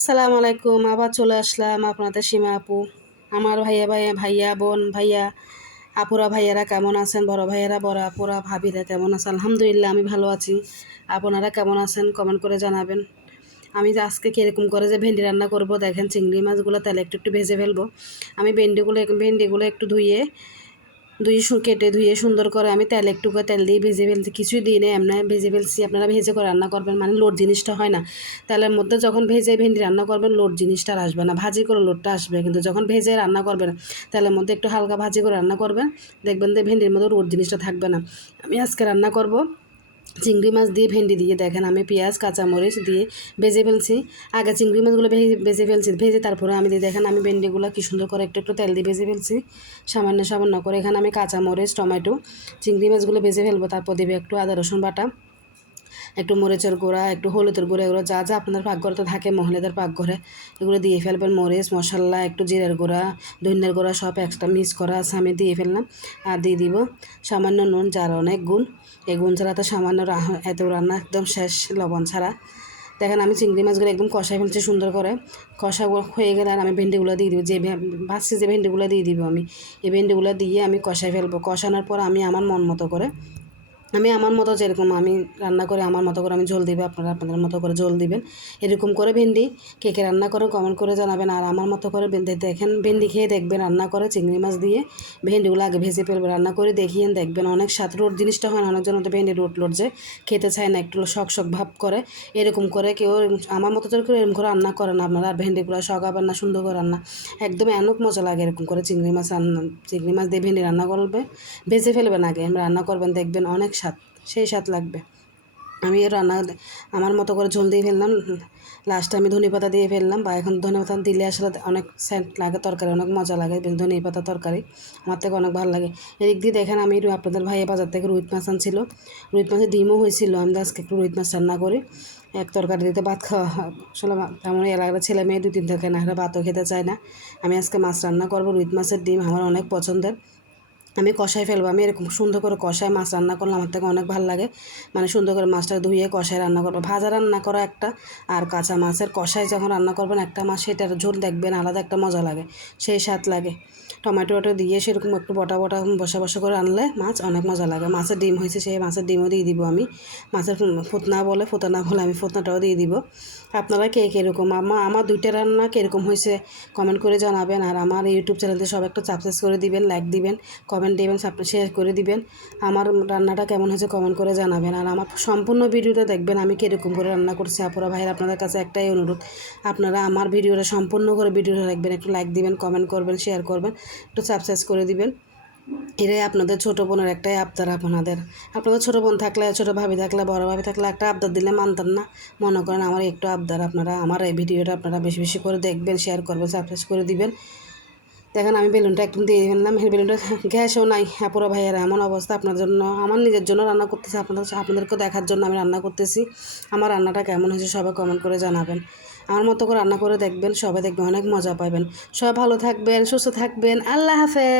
আসসালামু আলাইকুম, আবার চলে আসলাম আপনাদের সীমা আপু। আমার ভাইয়া ভাইয়া ভাইয়া বোন ভাইয়া আপুরা ভাইয়ারা কেমন আছেন? বড় ভাইয়ারা বড় আপুরা ভাবিরা কেমন আছেন? আলহামদুলিল্লাহ আমি ভালো আছি। আপনারা কেমন আছেন কমেন্ট করে জানাবেন। আমি যে আজকে কীরকম করে যে ভেন্ডি রান্না করব দেখেন, চিংড়ি মাছগুলো তেলে একটু একটু ভেজে ফেলবো। আমি ভেন্ডিগুলো একটু কেটে ধুয়ে সুন্দর করে আমি তেল একটু করে তেল দিয়ে ভেজে ফেলছি, কিছুই দিই না, এমনি ভেজে ফেলছি। আপনারা ভেজে করে রান্না করবেন, মানে লোড জিনিসটা হয় না তেলের মধ্যে। যখন ভেজে ভেন্ডি রান্না করবেন লোড জিনিসটা আর আসবে না, ভাজি করে লোডটা আসবে, কিন্তু যখন ভেজে রান্না করবেন তেলের মধ্যে একটু হালকা ভাজি করে রান্না করবেন, দেখবেন যে ভেন্ডির মধ্যে লোড জিনিসটা থাকবে না। আমি আজকে রান্না করব চিংড়ি মাছ দিয়ে ভেন্ডি দিয়ে। দেখেন আমি পেঁয়াজ কাঁচামরিচ দিয়ে ভেজে ফেলছি। আগে চিংড়ি মাছগুলো ভেজে ফেলছি, ভেজে তারপরে আমি দিয়ে দেখেন আমি ভেন্ডিগুলো কি সুন্দর করে একটু একটু তেল দিয়ে ভেজে ফেলছি সামান্য সামান্য করে। এখানে আমি কাঁচামরিচ টমেটো চিংড়ি মাছগুলো ভেজে ফেলবো, তারপর দেবে একটু আদা রসুন বাটা, একটু মরিচের গুঁড়া, একটু হলুদের গুঁড়া, এগুলো যা যা আপনাদের পাকঘরে থাকে মহিলাদের পাকঘরে এগুলো দিয়ে ফেলবেন। মরিচ মশলা, একটু জিরার গুঁড়া, ধনিয়ার গুঁড়া সব এক্সট্রা মিক্স করা আছে, আমি দিয়ে ফেললাম। আর দিয়ে দিব সামান্য নুন, যার অনেক গুণ, এই গুণ ছাড়া তো সামান্য এত রান্না একদম শেষ লবণ ছাড়া। দেখেন আমি চিংড়ি মাছগুলো একদম কষাই ফেলছি সুন্দর করে। কষা হয়ে গেলে আর আমি ভেন্ডিগুলো দিয়ে দিব, ভাজছি যে ভেন্ডিগুলো দিয়ে দিব আমি। এই ভেন্ডিগুলো দিয়ে আমি কষাই ফেলবো। কষানোর পর আমি আমার মতো যেরকম আমি রান্না করে আমার মতো করে আমি ঝোল দিব, আপনারা আপনাদের মতো করে ঝোল দিবেন। এরকম করে ভেন্ডি কে কে রান্না করে কমেন্ট করে জানাবেন। আর আমার মতো করে দেখেন, ভেন্ডি খেয়ে দেখবেন রান্না করে চিংড়ি মাছ দিয়ে ভেন্ডিগুলো আগে ভেজে ফেলবে, রান্না করে দেখিয়েন, দেখবেন অনেক স্বাদ। রোড জিনিসটা হয় না, অনেকজন তো ভেন্ডি রোড যে খেতে চায় না, একটু শক ভাব করে। এরকম করে কেউ আমার মতো করে এরকম করে রান্না করেন আপনারা, আর ভেন্ডিগুলো শকাবেন না, সুন্দর করে রান্না একদম অনেক মজা লাগে। এরকম করে চিংড়ি মাছ দিয়ে ভেন্ডি রান্না করবে, ভেজে ফেলবেন আগে, রান্না করবেন, দেখবেন অনেক স্বাদ, সেই স্বাদ লাগবে। আমি আমার মতো করে ঝোল দিয়ে ফেললাম, লাস্টে আমি ধনেপাতা দিয়ে ফেললাম। বা এখন ধনেপাতা দিলে আসলে অনেক সেন্ট লাগে, তরকারি অনেক মজা লাগে ধনেপাতা তরকারি, আমার থেকে অনেক ভালো লাগে। এদিক দিয়ে দেখেন আমি আপনাদের ভাইয়া বাজার থেকে রুই মাছ আনছিল, রুই মাছের ডিমও হয়েছিল। আমি আজকে একটু রুই মাছ রান্না করি, এক তরকারি দিতে ভাত খাওয়া আসলে তেমন এলাকার ছেলে মেয়ে 2-3 থাকে না, ভাতও খেতে চায় না। আমি আজকে মাছ রান্না করবো, রুই মাছের ডিম আমার অনেক পছন্দের। আমি কষাই ফেলবো, আমি এরকম সুন্দর করে কষায় মাছ রান্না করলে আমার থেকে অনেক ভালো লাগে। মানে সুন্দর করে মাছটা ধুয়ে কষায় রান্না করবো, ভাজা রান্না করা একটা, আর কাঁচা মাছের কষায় যখন রান্না করবেন একটা মাছ, সেটার ঝোল দেখবেন আলাদা একটা মজা লাগে, সেই স্বাদ লাগে। টমেটো দিয়ে সেরকম একটু বসা করে রানলে মাছ অনেক মজা লাগে। মাছের ডিম হয়েছে, সেই মাছের ডিমও দিয়ে দিব আমি। মাছের ফোতনা বলে আমি ফোতনাটাও দিয়ে দিব। আপনারা কে কীরকম আমার দুইটা রান্না কীরকম হয়েছে কমেন্ট করে জানাবেন। আর আমার ইউটিউব চ্যানেলতে সব একটু সাবস্ক্রাইব করে দিবেন, লাইক দিবেন, কমেন্ট দিবেন, শেয়ার করে দিবেন। আমার রান্নাটা কেমন হয়েছে কমেন্ট করে জানাবেন। আর আমার সম্পূর্ণ ভিডিওটা দেখবেন আমি কীরকম করে রান্না করছি। আপুরা ভাইয়ের আপনাদের কাছে একটাই অনুরোধ, আপনারা আমার ভিডিওটা সম্পূর্ণ করে ভিডিওটা দেখবেন, একটু লাইক দিবেন, কমেন্ট করবেন, শেয়ার করবেন, একটু সাবস্ক্রাইব করে দিবেন। এটাই আপনাদের ছোটো বোনের একটাই আবদার। আপনাদের ছোটো বোন থাকলে, ছোটো ভাবি থাকলে, বড় ভাবি থাকলে একটা আবদার দিলে মানতেন না। মনে করেন আমার একটু আবদার, আপনারা আমার এই ভিডিওটা আপনারা বেশি বেশি করে দেখবেন, শেয়ার করবেন, সাবস্ক্রাইব করে দিবেন। দেখেন আমি বেলুনটা একটু দিয়ে ফেললাম, বেলুনটা গ্যাসও নাই। আপুরা ভাইয়েরা এমন অবস্থা, আপনার জন্য আমার নিজের জন্য রান্না করতেছি, আপনাদেরকে দেখার জন্য আমি রান্না করতেছি। আমার রান্নাটা কেমন হয়েছে সবাই কমেন্ট করে জানাবেন। আমার মতো করে রান্না করে দেখবেন, সবাই দেখবেন অনেক মজা পাবেন। সবাই ভালো থাকবেন, সুস্থ থাকবেন, আল্লাহ হাফেজ।